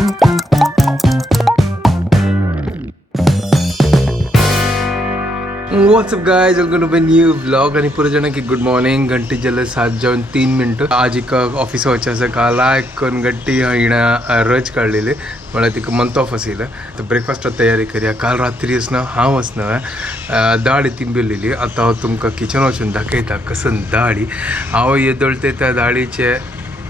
What's up guys, welcome to a new vlog आणि पुरे जण की गुड मॉर्निंग घंटी जल्ले 7:03 आज एक ऑफिस वचायचं काला एक गट्टी हिणा रज काढलेले मला तिक मंथ ऑफ असेल तर ब्रेकफास्ट तयारी करूया काल रात्री असणं हांव असणं दाळ तिंबिल्लेली आता हांव तुमकां किचन वचून दाखयता कसं दाळी हांव येदळते त्या दाळीचे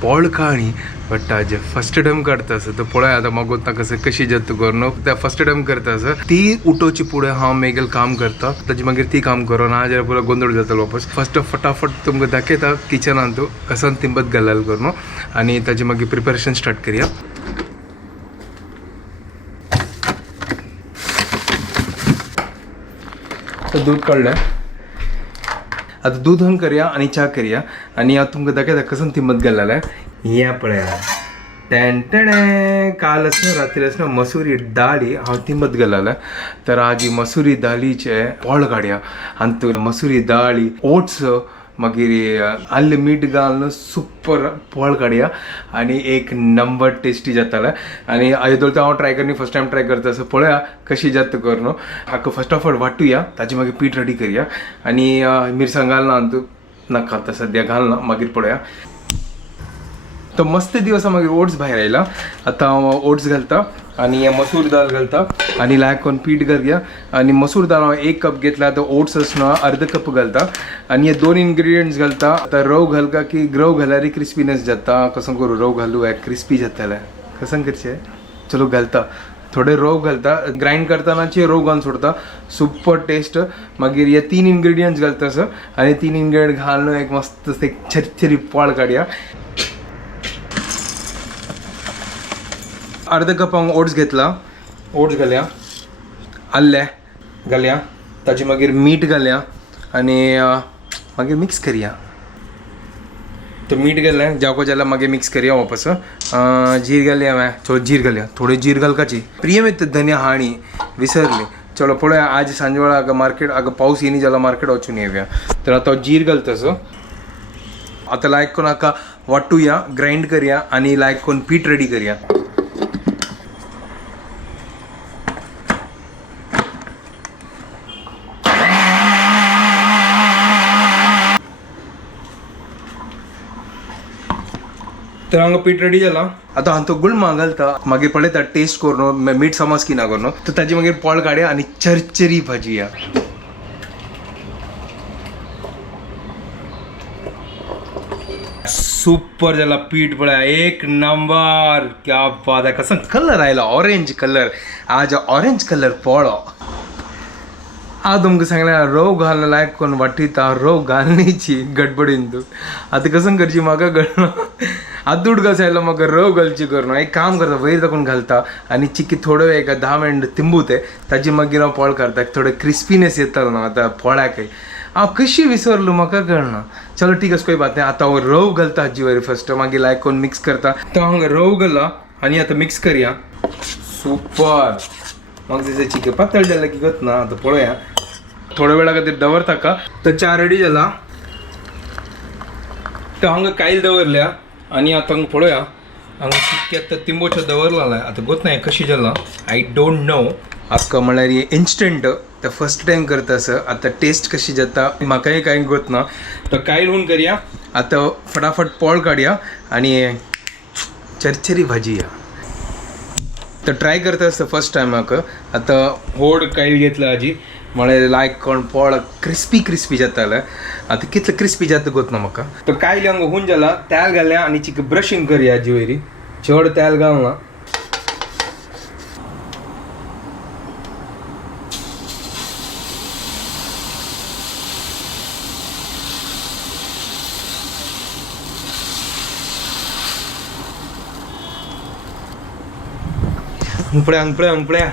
पोळ काणी बट जे फर्स्ट टाइम करता असं तर पळय आता मग होता कसं कशी जत करून त्या फर्स्ट टाइम करता असं ती उठोवची पुढे हांव मेगेल काम करता ताची मागीर ती काम करून ना जर पुरो गोंधळ जाता वापस फर्स्ट फटाफट तुमकां दाखयता किचनान तूं कसं तिंबत घालाल करून आणि ताची मागीर प्रिपरेशन स्टार्ट करूया. तर दूध काढलं आता दूध ऑन करूया आणि चा करूया आणि आता तुमकां दाखयता कसं तिंबत घालाल या पळया टॅन टॅणे काल असणं रात्री असणं मसुरी दाळी हांव तिंबत घालाल तर आज मसुरी दाळीचे पोळ काडया आनी तू मसुरी दाळी ओट्स मागीर आल्ले मीठ घालून सुपर पोळ काडया आणि एक नंबर टेस्टी जाताले आणि आयदोळ हांव ट्राय करनी फर्स्ट टाइम ट्राय करता असं पळया कशी जाता करून हाका फर्स्ट ऑफ ऑल वाटूया ताची मागीर पीठ रेडी करूया आणि मिरसांग घालना तू नाका आतां सद्या घालना मागीर पळया. तो मस्त दिवस मागीर ओट्स भायर आयला आतां हांव ओट्स घालता आणि मसूर दाळ घालता आणि लायक कोण पीठ घालया आणि मसूर दाळ हांव 1 कप घेतला तर ओट्स असणं अर्ध कप घालता आणि हे 2 इंग्रेडियंट्स घालता आता रव घालता की रव घाल्यार क्रिस्पीनेस जाता कसं करू रव घालू क्रिस्पी जाताले कसं करचें चलो घालता थोडे रव घालता ग्राइंड करतानाचे रव घालून सोडता सुपर टेस्ट मागीर हे 3 इंग्रेडियंट्स घालता असं आणि 3 इंग्रेडियंट घालून एक मस्त एक छरछरी पोळ काडया. अर्ध कप हांव ओट्स घेतला ओट्स घालया आल्ले घालया ताची मागीर मीठ घालया आणि मागीर मिक्स करया तर मीठ घाललें जावको जाल्यार मागीर मिक्स करया वापस जीर घालया हांवें थोडी जीर घालया थोडी जीर घालपाची प्रिय मित्र धनिया हाणी विसरली चलो पळया आज सांजे वेळा हाका मार्केट हाका पावस येनी जाल्यार मार्केट वचून येवया तर आतां जीर घालता आतां लायक करून हाका वाटूया ग्राइंड करया आणि लायक करून पीठ रेडी करया. तर हांगा पीठ रेडी जाला आतां हांव तो गुळमा घालता मागीर पळयता टेस्ट करून मीठ समज की ना करून तर ताची मागीर पोळ काडया आनी चरचरी भाजया. सुपर जाला पीठ पळया एक नंबर क्या बात आहे कसं कलर आयला ऑरेंज कलर आज ऑरेंज कलर पोळो हांव तुमकां सांगलें रव घालून लायक कोण वाटिता रव घालनीची गडबडीन तूं आतां कसं करची म्हाका कळना आतां दूध कसं आयलो म्हाका रव घालची करून एक काम करता वयर दाखवून घालता आणि चिकी थोडो वेळ 10 मिनट तिंबू ते ताची मागीर हांव पोळ काडटा थोडे क्रिस्पीनेस येतालो ना आतां पोळ्याकय हांव कशी विसरलो म्हाका कळना चलो ठीक आसा कोई बात नाही आतां हांव रव घालता हाजी वयर फर्स्ट मागीर लायक कोण मिक्स करता तो हांगा रव घाला आणि आतां मिक्स करया सुपर मग त्याचे चिके पातळ जालें की गत ना आतां पळया थोड्या वेळा खातीर दवरता का तर च्या रेडी जाला तो हांगा कायल दवरल्या आणि आतां हांगा पळया हांगा चिक्के आतां तिंबोच्यो दवरला आतां गोत ना कशी जाला आय डोंट नो हाका म्हळ्यार हे इन्स्टंट ते फर्स्ट टाइम करता असं आतां टेस्ट कशी जाता म्हाकाय कांय गोत ना तो कायल होऊन करया आतां फटाफट पोळ काडया आणि चरचरी भाजया. तर ट्राय करता असतं फर्स्ट टाइम म्हाका आतां व्हड कायल घेतला हाजी म्हळ्यार लायक कोण पोळ क्रिस्पी जाताले आतां कितले क्रिस्पी जाता गोत ना म्हाका तो कायल हांगा होऊन जाला तेल घालया आणि चिक ब्रशींग करया हाजी वयरी चड तेल घालना अंपळ्या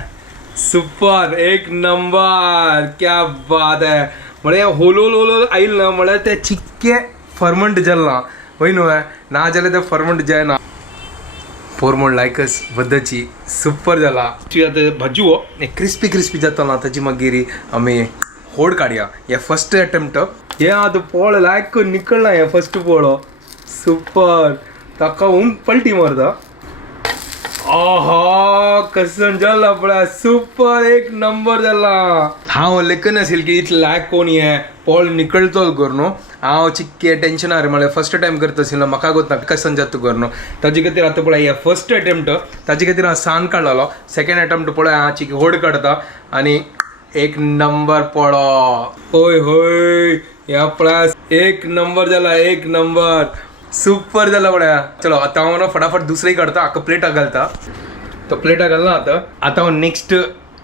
सुपर एक नंबर क्या बात आहे म्हळ्यार होलोल आयल ना म्हळ्यार ते चिक्के फर्मंट जाला वय न्हू ना जाल्यार ते फर्मंट जायना फोरमोन लायकस बद्दची सुपर जाला आतां भाजू क्रिस्पी जाता ना ताची मागीर आमी होड काडया हे फर्स्ट अटेम्प्ट हे आतां पोळ लायक निकळना हे फर्स्ट पोळो सुपर ताका पलटी मारता कसं झाला पळा सुपर एक नंबर झाला. हांव लेखन असेल की इतलं लायक कोणी आहे पॉल निकळतो करनो हांव चिक्के टेन्शन रे म्हळ्यार फर्स्ट टायम करता आशिल्लो म्हाका गोत ना कसन जाता करनो ताजे खातीर आतां पळय हे फर्स्ट अटेम्प्ट ताजे खातीर हांव सान काडलेलो सेकंड अटेम्प्ट पळय हांव चिकी होड काडता आनी एक नंबर पळो होय होय ह्या पळय एक नंबर जाला एक नंबर सुपर जाला पळया. चलो आतां हांव फटाफट दुसरी काडता हाका प्लेटा घालता तो प्लेटा घालना आतां हांव नेक्स्ट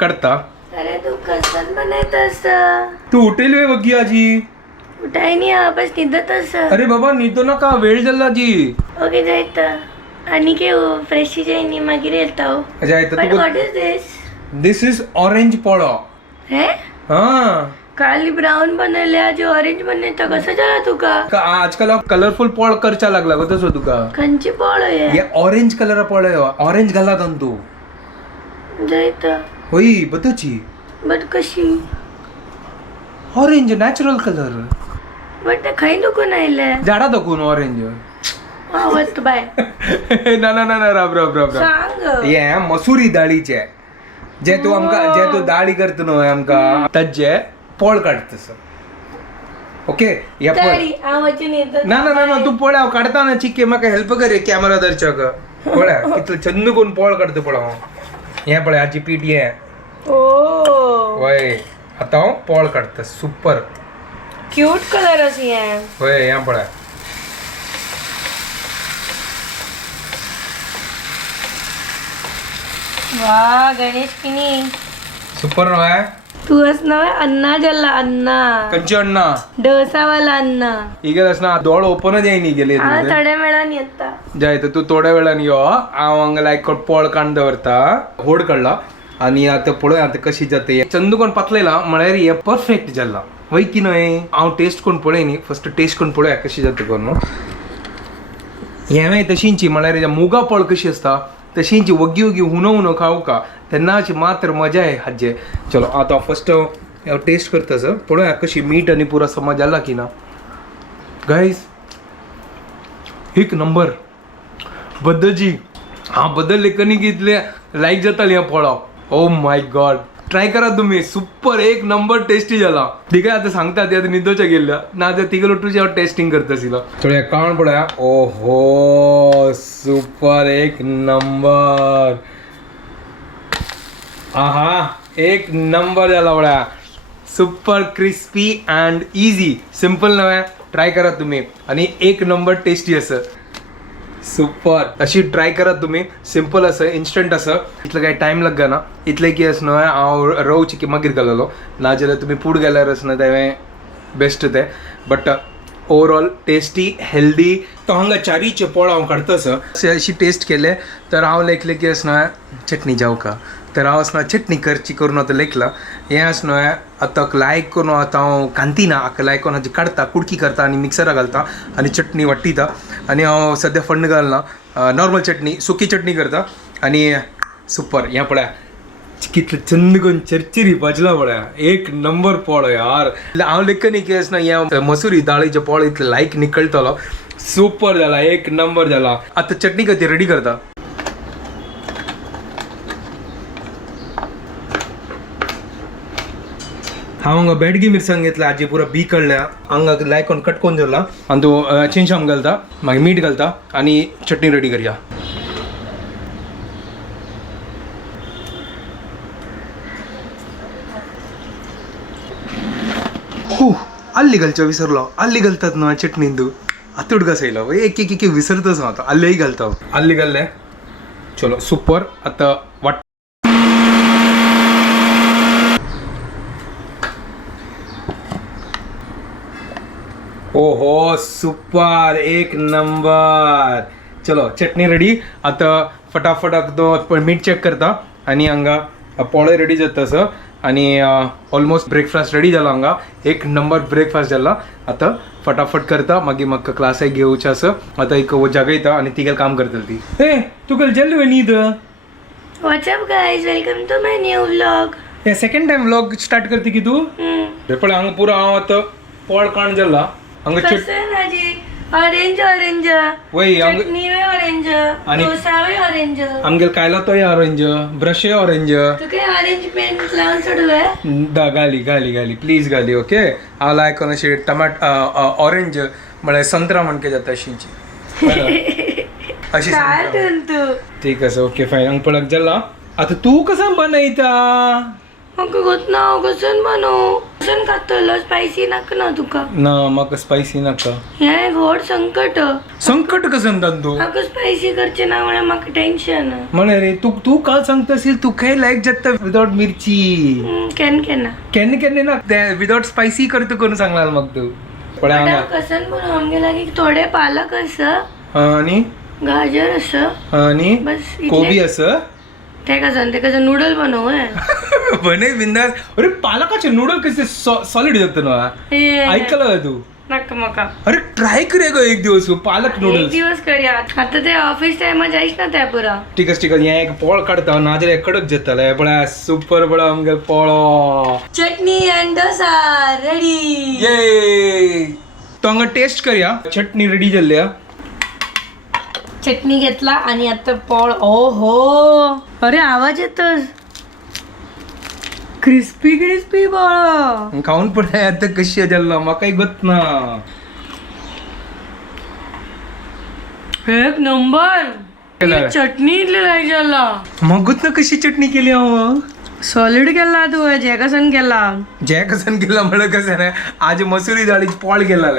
काडता. अरे तू कसं बनायतस तू उठेल वे बघी आजी उठाय नाही बस निदतस. अरे बाबा न्हिदो नाका वेळ जाला जी. ओके जायत आणि के फ्रेश जायनी मागीर येता अच्छा येता बट तू what is this is orange पळो. हे हा काली ब्राऊन बनवले आज ऑरेंज बनवता कसं झाला तुका आजकाल कलरफुल पळ करचा लागला गो तसो तुका खंयची पळ हे ऑरेंज कलर पळ ऑरेंज घाला तू जायत होई बतची बट कशी ऑरेंज नॅचरल कलर बट ते खंय दुखून आयले झाडा दाखवून ऑरेंज वस्त बाय ना ना ना राब राब राब राब सांग हे मसुरी दाळीचे जे तू दाळी करता न्हू आमकां ताजे पळ काडतस ओके हे पळ तरी आवाची नेत ना ना ना ना तू पळय हांव काडटा ना चिक्के म्हाका हेल्प कर रे कॅमेरा धरच्याक पळय कितले छंद कोण पळ काडता पळय हांव हे पळय हाची पीठ हे ओ वय आतां हांव पळ काडटा सुपर क्यूट कलर अशी आहे वय हे पळय वा गणेश किनी सुपर न्हय तू नव्हे अन्ना जल्ला अन्ना कंची अण्णा डोसावाला अन्ना ಈಗ असना डोळ ओपनच येयनी गेले हा थोड्या वेळाने येता जाय तू थोड्या वेळान यो हांव हांगा लायक पळ काडून दवरता होड काडला आनी आतां पळय आतां कशी जाता चंदू कोण पातलेला म्हळ्यार हे परफेक्ट जाला वय की न्हय हांव टेस्ट कोण पळय न्ही फस्ट टेस्ट कोण पळया कशी जाता कोण हे तशींची म्हळ्यार मुगा पळ कशी आसता तशींची वगी वगी हुनो खावका तेन्नाची मात्र मजा आहे हाजे. चलो आता फर्स्ट हांव टेस्ट करता सर पळोवया कशी मीठ आनी पुरो समज जाला की ना. गायज एक नंबर बद्दलची हांव बद्दल लेखनी कितले लायक जाताली हांव पळो ओ माय गॉड ट्राय करा तुम्ही सुपर एक नंबर टेस्टी जाला. ठीक आहे आता सांगता ते आता निदोच्या गेल्या ना ते तिगल तुझे हांव टेस्टिंग करता आशिल्लो थोडे कावण पळया ओहो सुपर एक नंबर आहा एक नंबर जाला पळया super crispy and easy simple नव्हे ट्राय करा तुम्ही आणि एक नंबर टेस्टी असं सुपर अशी ट्राय करा तुम्ही सिंपल असं इन्स्टंट असं इतलं काही टायम लागगा ना इतले की असं न्हय हांव रवची की मागीर घाललो ना जाल्यार तुमी पूड घाल्यार असं तें बेस्ट तें बट ओवरऑल टेस्टी हेल्दी तो हांगा चारीचे पळ हांव काडटा अशी टेस्ट केले तर हांव लेखले की असं न्हय चटणी जावं का तर हांव असं चटणी करची करून आतां लेखला हें असं न्हय आतां लायक करून आतां हांव कांतिना हाका लायक करून हाजी काडटा कुडकी करता आनी मिक्सरा घालता आनी चटणी वाट्टिता आनी हांव सद्या फंड घालना नॉर्मल चटणी सुकी चटणी करता आनी सुपर हें पळया कितले चंद करून चरचिरी वाजला पळया एक नंबर पळ यार हांव लेखनी की असं हें मसुरी दाळीचे पळ इतले लायक निकळटलो सुपर जाला एक नंबर जाला. आतां चटणी खातीर रेडी करता हांव हांगा बेडगी मिरसांग घेतला हाजी पुरो बी काडल्या हांगा लायक करून कट करून दवरला आनी तूं चिंशाम घालता मागीर मीठ घालता आनी चटणी रेडी करया. अल्ली घालच्या विसरलो अल्ली घालतात न्हय चटणीन तूं आतूड घासयलो एक एक एक विसरतच हांव आतां अल्लेय घालता अल्ली घाल्ले चलो सुपर आतां वाट ओहो सुपर एक नंबर. चलो चटणी रेडी आतां फटाफट तो मीठ चेक करता आनी हांगा पोळे रेडी जाता असं आणि ऑलमोस्ट ब्रेकफास्ट रेडी जाला हांगा एक नंबर ब्रेकफास्ट जाला. आतां फटाफट करता मागीर म्हाका क्लासाक घेवचें आसा आतां एक जागयता आनी तिगेल काम करतली ती. हे तुका जेल्लो न्हीद What's up guys, welcome to my new vlog. हे सेकंड टाइम व्लॉग स्टार्ट करते की तू रे पण हांगा पुरो हांव आतां पोळ काण जाला हांगा कसं माझी ऑरेंज ऑरेंज वय चटणी वे ऑरेंज आणि- डोसा वे ऑरेंज आमगेल कायला तो ऑरेंज ब्रश ऑरेंज तू काय ऑरेंज पेन लावून सोडू आहे घाली घाली घाली प्लीज घाली ओके हांव लायक कोन अशी ऑरेंज म्हळ्यार संत्रा म्हणके जाता अशींची अशी काय संत्रा. तू ठीक आहे ओके फायन हांग पळक जाल्ला आता तू कसं बनयता म्हाका गोत ना कसून बनव कसून खातलो स्पायसी नाका ना तुका ना म्हाका स्पायसी नाका हे व्हड संकट संकट कसं म्हणतात तू म्हाका स्पायसी करचे ना म्हळ्यार म्हाका टेन्शन म्हणे रे तू तू काल सांगता असेल तू काय लायक जाता विदाउट मिरची केन्ना केन्ना केन्ना ना ते विदाउट स्पायसी करता करून सांगला मग तू पळय हांगा कसन बनव आमगे लागीं थोडे पालक आसा आणि गाजर आसा आणि बस कोबी असं ते कसन नूडल बनव बने बिंदास अरे पालकाचे नूडल कसे सॉलिड जात ना ऐकलं का तू नाका म्हाका अरे ट्राय करे गो एक दिवस पालक एक नूडल्स दिवस करूया आता ते ऑफिस टाइम जायच ना त्या पुरा ठीक आहे हे एक पोळ काढता नाजरे कडक जाताले बळा सुपर बळा आमगे पोळो चटणी अँड डोसा रेडी ये तो हांगा टेस्ट करया चटणी रेडी जाल्ल्या चटणी घेतला आणि आता पोळ ओ हो अरे आवाज येतोच क्रिस्पी क्रिस्पी पोळ खाऊन पळय आता कशी जाल्ला म्हाकाय गत ना एक नंबर चटणी इतली लायक जाला मग गत ना कशी चटणी केली हांव सॉलिड केला तू जे कसन केला जे कसन केला म्हणलं कसं ना आज मसुरी डाळीची पोळ केला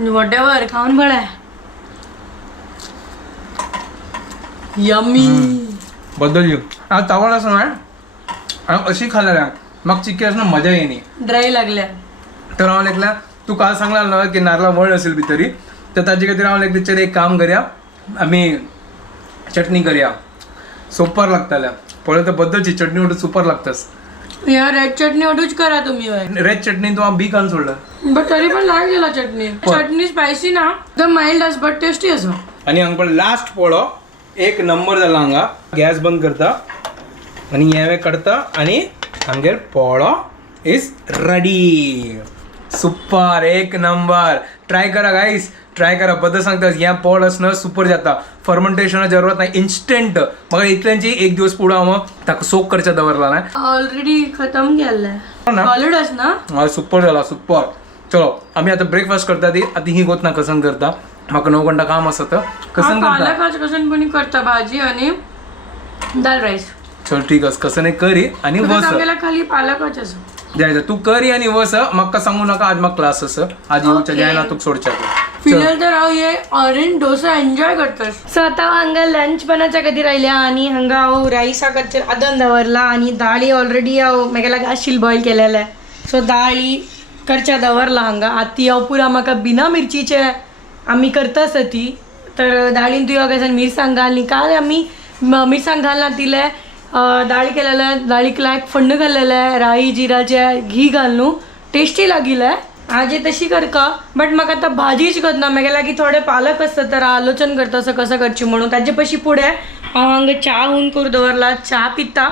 वॉट एव्हर खाऊन बळा यम्मी बद्दल येऊ आज तावड असं ना हांव अशी खाल्ल्या म्हाका चिक्की असं मजा येणी ड्राय लागल्या तर हांव लेखला तू काल सांगला ना की नारळा वळ असेल भितरी तर ताजे खातीर हांव लेख चल एक काम करया आमी चटणी करया सुपर लागताल्या पळय तर बद्दलची चटणी म्हणून सुपर लागतास या रेड चटणी ऑर्डूच करा तुम्ही रेड चटणी तू हांव बी कान सोडलं बट तरी पण लाग गेला चटणी चटणी स्पायसी ना एकदम माइल्ड आस बट टेस्टी असो आणि हांगा पण लास्ट पोळो एक नंबर जाला हांगा गॅस बंद करता आणि येवे काडता आणि हांगेर पोळो इज रेडी सुपर एक नंबर ट्राय करा गाईस ट्राय करा बद्दल सांगता ह्या पोळ असणं सुपर जाता फर्मेंटेशन जरूरत नाही इन्स्टंट म्हाका इतल्यांची एक दिवस पुढे हांव ताका सोक करच्या दवरला ना ऑलरेडी खतम केलाय सॉलिड आस ना हय सुपर जाला सुपर चलो आमी आता ब्रेकफास्ट करता ती आता ही गोत ना कसन करता म्हाका 9 घंटा काम असत कसन करता पालकाच कसन पण करता भाजी आणि दाल राईस चल ठीक आहे कसन एक करी आणि वस खाली पालकच असो जायचं तू करी आणि वस म्हाका सांगू नका आज म्हाका क्लास आसा आज येवच्या जायना तुका सोडच्या फिलहाल तर हांव हे ऑरेंज डोसा एन्जॉय करतस सो आता हांगा लंच बनाच्या कधी राहिल्या आणि हांगा हांव रायसा खातीर आदन दवरला आणि दाळी ऑलरेडी हांव म्हाका लागीं आशिल्ली बॉयल केलेले सो दाळी करच्या दवरला हांगा आती हांव पुरा म्हाका बिना मिरचीचे आमी करता ती तर दाळीन तुवें कसं मिरसांग घालली काल आमी मिरसांग घालना तिले दाळी केलेले दाळीक लायक फंड घाललेले राई जिराचे घी घालून टेस्टी लागिले आज तशी करका बट म्हाका आतां भाजीच करना म्हाका लागीं थोडे पालक आसता तर आलोचन करता असं कसं करची म्हणून ताजे पयशी फुडें हांव हांगा च्या हून करून दवरला च्या पिता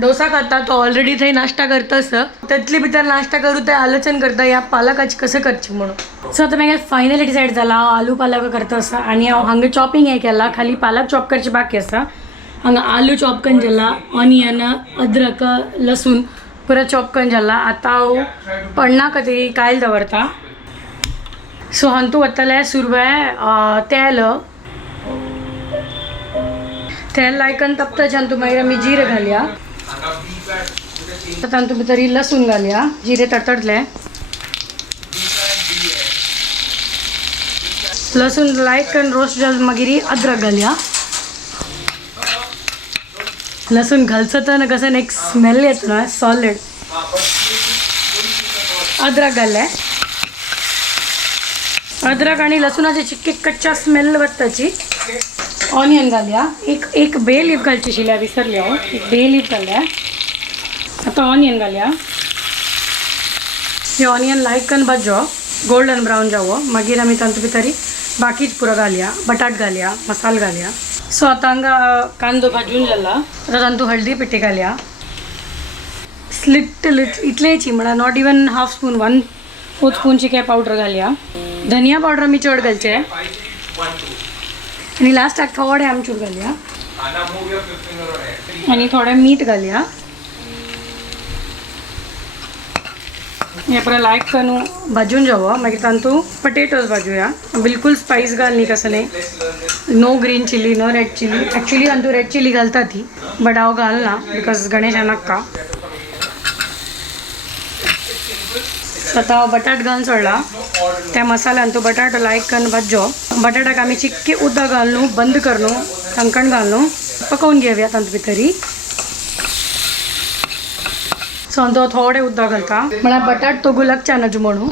डोसा खाता तो ऑलरेडी थंय नाश्ता करतास तितले भितर नाश्ता करू ते आलोचन करता ह्या पालकाची कसं करची म्हणून सो आता म्हाका फायनली डिसायड जाला हांव आलू पालक करता आसा आणि हांव हांगा चॉपिंग हे केला खाली पालक चॉप करचे बाकी आसा हांगा आलू चॉप करून जाला ऑनियन अद्रक लसूण पुरा चॉप करून जाला आतां हांव पडना खातीर कायल दवरता सो हांतू वतले सुरवें तेल लायकन तपताच्यान तूं मागीर आमी जिरे घालया तातूंत भितर लसूण घालया जिरे तडतडले लसूण लायकन रोस्ट जाल मागीर अद्रक घालया लसूण घालसतना कसं एक स्मेल येतो ना सॉलिड अद्रक घाले अद्रक आणि लसूणाची चिक्की कच्चा स्मेल वताची ऑनियन घालया एक बे लीफ घालची शिल्या विसरली हांव एक बे लीफ घालया आता ऑनियन घालया हे ऑनियन लायकन भाजो गोल्डन ब्राउन जावो मागीर आमी तांतू भितर बाकीच पुरो घालया बटाट घालया मसाला घालया सो आता हांगा कांदो भाजून जाला आता तांतू हळदी पिठी घालया स्लिट इतलेची म्हळ्यार नॉट इवन हाफ स्पून खूप स्पूनची काय पावडर घालया. धनिया पावडर मी चड घालचे आणि लास्टाक थोडे आमचूर घालया आणि थोडे मीठ घालया. हे परत लायक करून भाजून जावं. मागीर तांतू पटेटोज भाजूया. बिलकुल स्पाइस घाल न्ही कसं नाही. No green chilli no red chilli. Actually तांतू रेड चिली घालता ती बट हांव घालना बिकॉज गणेशा नाका. स्वतः बटाट घालून सोडला त्या मसाल्यान तो बटाटो लायक करून भाजो. बटाटाक आमी चिक्के उदक घालून बंद करून टंकण घालून पकोवन घेवया तांतू भितरी. सो तो थोडे उदक घालता म्हळ्यार बटाट तोगू लागच्या नजू म्हणून.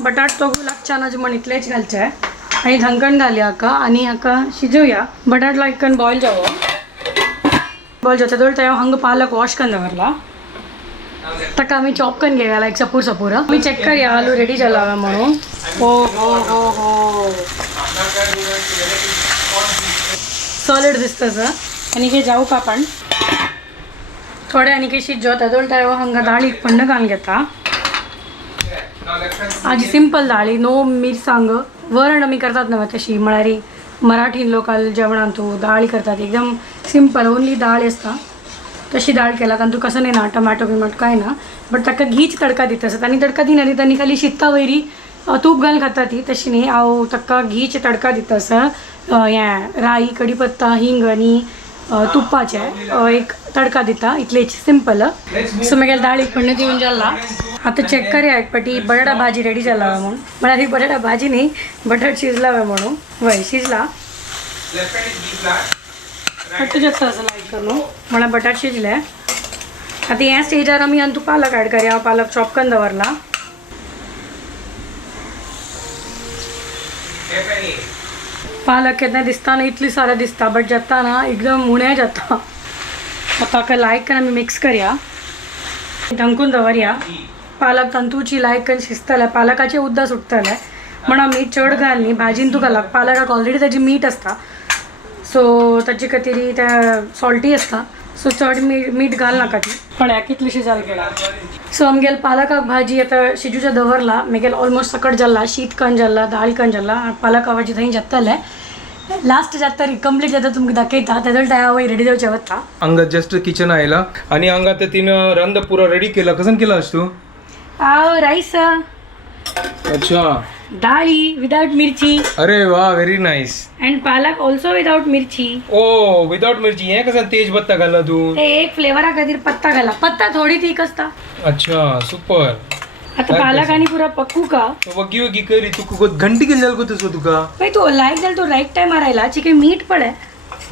बटाट तोगू लागच्या नजू म्हण इतलेच घालचे आणि धंकण घालया हाका आणि हाका शिजोवया. बटाट लायक करून बॉयल जावं. बॉयल जाता तर त्या हंग पालक वॉश करून दवरला. ताका आमी चॉप करून घेवया लायक सपूर आमी चेक करया आलू रेडी जाला म्हणून. हो हो हो हो सॉलिड दिसता सर. आणि हे जाऊ का आपण थोडे आणि काही शिजो तादोळ त्या हंगा दाळीक पण्ण घालून घेता. आजी सिंपल दाळी नो मिरसांग वरण आमी करतात न्हय तशी म्हळ्यार मराठी लोकल जेवणान तू दाळी करतात एकदम सिंपल ओन्ली दाळ आसता तशी दाळ केला तांतू कसं नाही ना टमाटो बिमाटो काय ना बट ताका घीच तडका दिता आसता. आनी तडका दिना न्ही तांणी खाली शित्ता वयरी तूप घालून खाता ती तशी न्ही. हांव ताका घीच तडका दिता आसा. हें राई कढीपत्ता हिंग आणि तुपाचे एक तडका दिता इतलेच सिंपल. सो मागीर दाळीक पण्ण दिवन जाला. आतां चेक करया एक पाटी बटाटा भाजी रेडी जाला म्हणून. म्हळ्यार ही बटाटा भाजी न्ही बटाट शिजला म्हणून. वय शिजला हट्ट जास्त असं लायक करून म्हळ्यार बटाट शिजले. आतां ह्या स्टेजार आमी तू पालक ॲड करया. हांव पालक चॉप करून दवरला. पालक केन्ना दिसता ना इतली सारें दिसता बट जाता ना एकदम उणें जाता. ताका लायक करून आमी मिक्स करया ढंकून दवरया. पालक तंतूची लायक करून शिजतले पालकाचे उदक सुट्टले म्हणून मीठ चड घाल न्ही भाजीन तुका लाग पालकाक ऑलरेडी ताजी मीठ आसता सो ताची खातीर तें सॉल्टी आसता सो चड मीठ घाल नाका ती. पण कितली शिजाल केला. सो आमगेल पालकाक भाजी आतां शिजूच्या दवरला. मागीर ऑलमोस्ट सकट जाल्ला शीत कण जाल्ला दाळ कण जाल्ला पालका भाजी थंय जातले. लास्ट जाता कंप्लीट जाता तुमकां दाखयता तेदोळ त्या वय रेडी जावचें वता. हांगा जस्ट किचन आयला आणि हांगा ते तिनं रंद पुरो रेडी केला. कसं केलास तू. हांव रायस अच्छा दाळी विदाउट मिरची. अरे वा व्हेरी नाईस. अँड पालक ऑल्सो विदाउट मिरची. ओ विदाउट मिरची हे कसं तेज पत्ता घाला तू. ते एक फ्लेवरा खातीर पत्ता घाला. पत्ता थोडी तीख आसता. अच्छा सुपर. आता पालक आणि पुरा पक्कू का वगी वगी करी तू घंटी केली जाल गो तुका. भाई तू लायक जाल तो राईट टायमार आयला चिके मीठ पडे.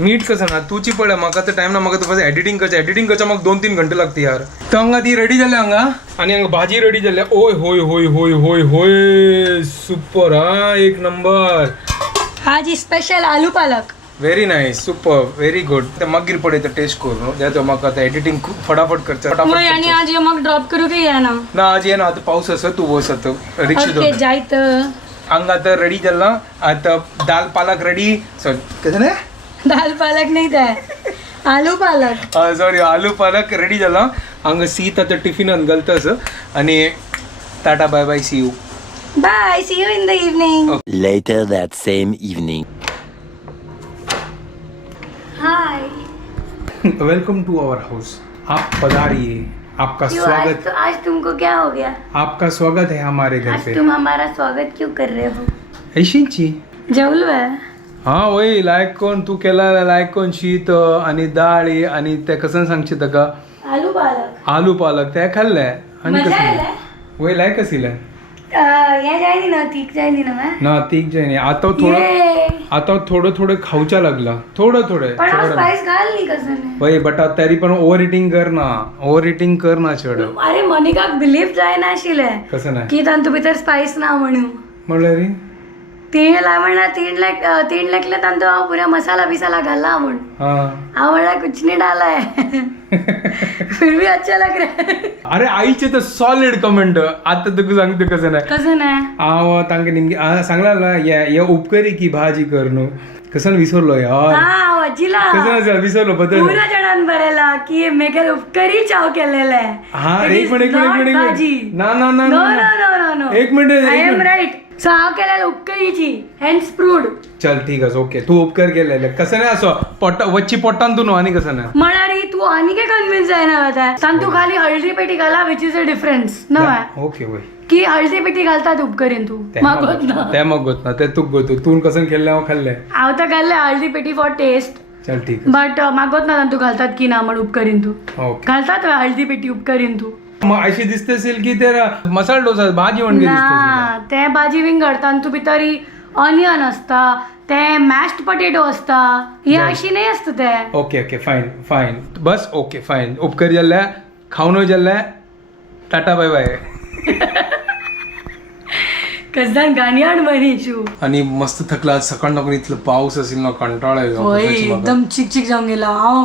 मीठ कसं ना तुची पडे म्हाका तर टाइम ना म्हाका तुका एडिटिंग करचा म्हाका 2-3 घंटे लागते यार. तर हांगा ती रेडी जाल्या हांगा आणि हांगा भाजी रेडी जाल्या. ओय होय होय होय होय होय सुपर. हा एक नंबर. आज स्पेशल आलू पालक. Very nice super very good. ते मागीर पडे तर टेस्ट करू ज्या म्हाका आता एडिटिंग खूप फटाफट करचा आणि आज मग ड्रॉप करू की येना ना आज येना आता पाऊस असं तू बस आता रिक्षा ओके जायत. हांगा तर रेडी जाल्ला आता दाल पालक रेडी. सॉरी कसं ना दाल पालक नाही ते आलू पालक. सॉरी आलू पालक रेडी झाला. हांगा सीत आता टिफिनान घालतास आणि tata bye bye see you. Bye see you in the evening. Later that same evening. Hi welcome to our house. आप पधारिए. आपका स्वागत. आज तुमको क्या हो गया. आपका स्वागत है हमारे घर पे. तुम हमारा स्वागत क्यों कर रहे हो. ऐशींची जेवलो आहे. हा वय लायक कोण तू केला लायक कोण शीत आणि डाळी आणि ते कसं सांगचे ताका आलू पालक. आलू पालक ते खाल्ले आणि मजा कसं आयला. वय लायक आसिले हे जायनी ना तीक जायनी ना मैं ना तीक जायनी. आता थोडं थोडं खाऊच्या लागला थोडं पण आज स्पाइस घाल नी कसं नाही. वय बट तरी पण ओव्हर इटिंग कर ना चढ. अरे मनिकाक बिलीव जाय ना आशिले कसं नाही की तांतू भितर स्पाइस ना म्हणून म्हणलं रे. म्हणल्यार 3 लाख तांतू हांव पुरा मसाला बिसाला घाला म्हण. हा हांव म्हणल्यार कुछ नाही डाला है. फिर भी अच्छा लग रहा है. अरे आईचे तर सॉलिड कमेंट आता तुका सांगते कसं नाही कसं नाही हांव तांकां निमगे सांगला या उपकारी की भाजी कर न्हू कसं विसरलो यार हा वजीला कसं नसेल विसरलो बदल पुरा जणांन बरेला की मेघल उपकारी चाव केलेला आहे. हा It एक is मिनिट not भाजी. ना ना ना No, ना no, no, no, no. एक मिनिट, I एक am मिनिट. right. So हांव केलेलं उपकारीची hence proved. चल ठीक आहे ओके तू उपकार केलेले कसं नाही असो वच्ची पोटान तू न्हू आणि कसं नाही म्हणारी तू आणि काय कन्व्हिन्स जायना होता तान तू खाली हळदी पेटी घाला विच इज अ डिफरन्स नव्हे ओके वय की हळदी पेटी घालतात उपकरीन तू मागवत ना ते मग गोत ना ते तूक गोतू तू कसं केल्ले हांव खाल्ले हांव तर घालले हळदी पेटी फॉर टेस्ट चल ठीक बट मागवत ना तू घालतात की ना म्हण उपकरीन तू ओके घालतात हळदी पेटी उपकरीन तू मग अशी दिसते असेल की ते मसाला डोसा भाजी म्हणून दिसते ना ते भाजी विंग घडता तू भितरी ऑनियन असता ते मॅश्ड पटेटो असता हे अशी नाही असतं ते ओके ओके फाईन फाईन बस ओके फाईन उपकार जाल्ल्या खाऊन जाल्ल्या टाटा बाय बाय कसं गाणी आण बनीचू आणि मस्त थकला आज सकाळ नको इथलं पाऊस असेल ना कंटाळा येतो होय त्याची म्हाका. एकदम चिक चिक जाऊन गेला हांव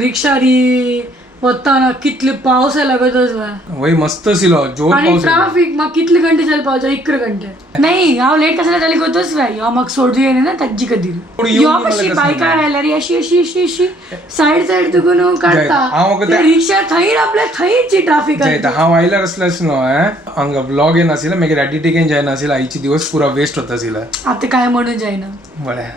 रिक्षारी वताना कितले पावस लागतच वय मस्त असेल जोर आणि पाऊस येयलो. ट्राफिक मग कितले घंटे जायला पावचा 1 घंटे नाही हांव लेट कशाला जाली गोतच राही हांव म्हाका सोडली येणे ना ताजी कधी थोडी येऊन यो मला कशी कसं बायकार आयल्या रे अशी अशी अशी अशी साईड तुकून काढता हांव म्हाका ते रिक्षा थंय आपल्या थंयची ट्राफिक जयता हांव आयल्यार असलेच न्हू हांगा व्लॉग येन आशिल्लो मागीर एडिटिंगेन जायना आशिल्लो आयचे दिवस पुरा वेस्ट होता आशिल्लो आता काय म्हणून जायना बरें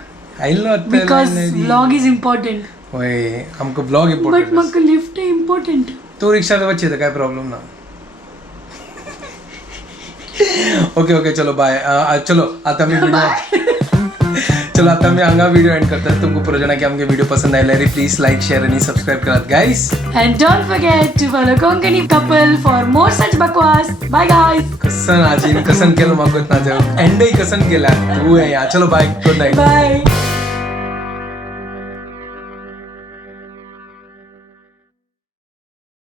आयल्लो बिकॉज व्लॉग इज इम्पॉर्टंट होय आमकां व्लॉग बट इम्पॉर्टंट म्हाका लिफ्ट इम्पॉर्टंट तो रिक्षा वच्चे तर काय प्रॉब्लेम ना ओके ओके चलो बाय चलो आता मी चलो आता मी हांगा व्हिडिओ एंड करता तुमकां पुरो जाणां की आमगे व्हिडिओ पसंद आयल्यार प्लीज लाईक शेअर आणि सबस्क्राईब करात गाईस And don't forget to follow Konkani couple for more such bakwas. Bye guys. कसन आजीन कसन केलं म्हाका ना एंडय कसन केला तू या चलो बाय गुड नाईट Bye.